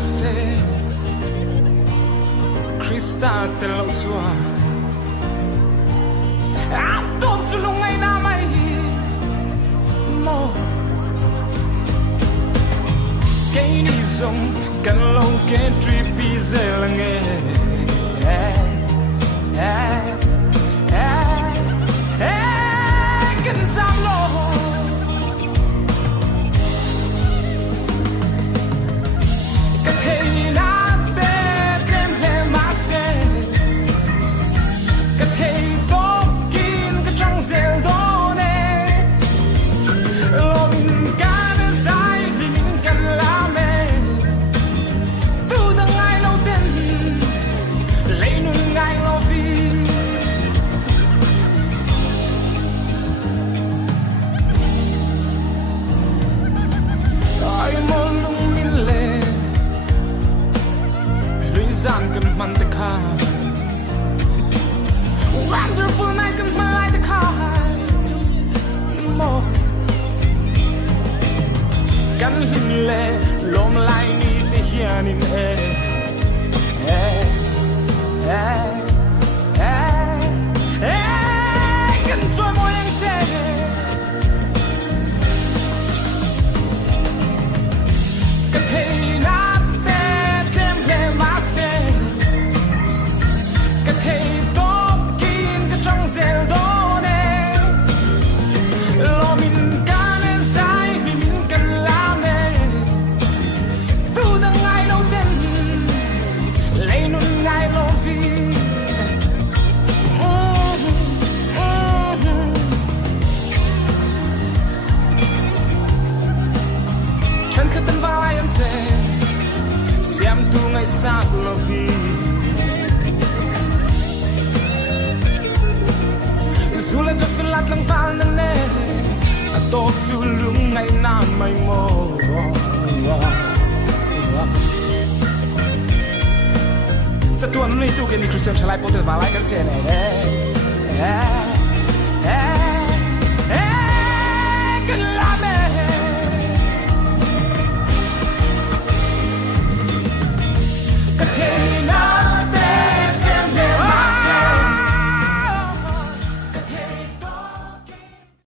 se Krista te lo sua a tot su lu ngai na mai mo cái đi sông cần lâu cái trip đi giờ là nghe cần sao lo cái thế na te tem he mà se cái thế tốt kín cái trăng rêu đó nè lo mình cả nó dài vì mình cần làm mẹ tu đang ngày lâu tên lấy nung ngày lâu vì ai mong lung min lệ luyện gian cần man te kha wonderful night cần man lại te kha moกันหินเล่ลมไหลนี่ที่เฮียนินกันช่วยมวยยังเช่กันเทน่าเต้เต็มเพลมาเซ่กันเทโต๊ะกินกันจังเซลโดเน่ลมินกันใจมินกันลาเน่tu đang ngày lâu tên lấy nôn ngày lâu vìฉันคือตันวายอันเซ่เสียมtu ngày xa lâu vì dù là cho phiền lạt lăng vàng nâng nè tốt dù lưng ngày nam mây môจะตัวนู้นนี่ตู้กันนี่คริสเตียนชลายโปรเตอร์มาไล่กันเจเน่กันลาเม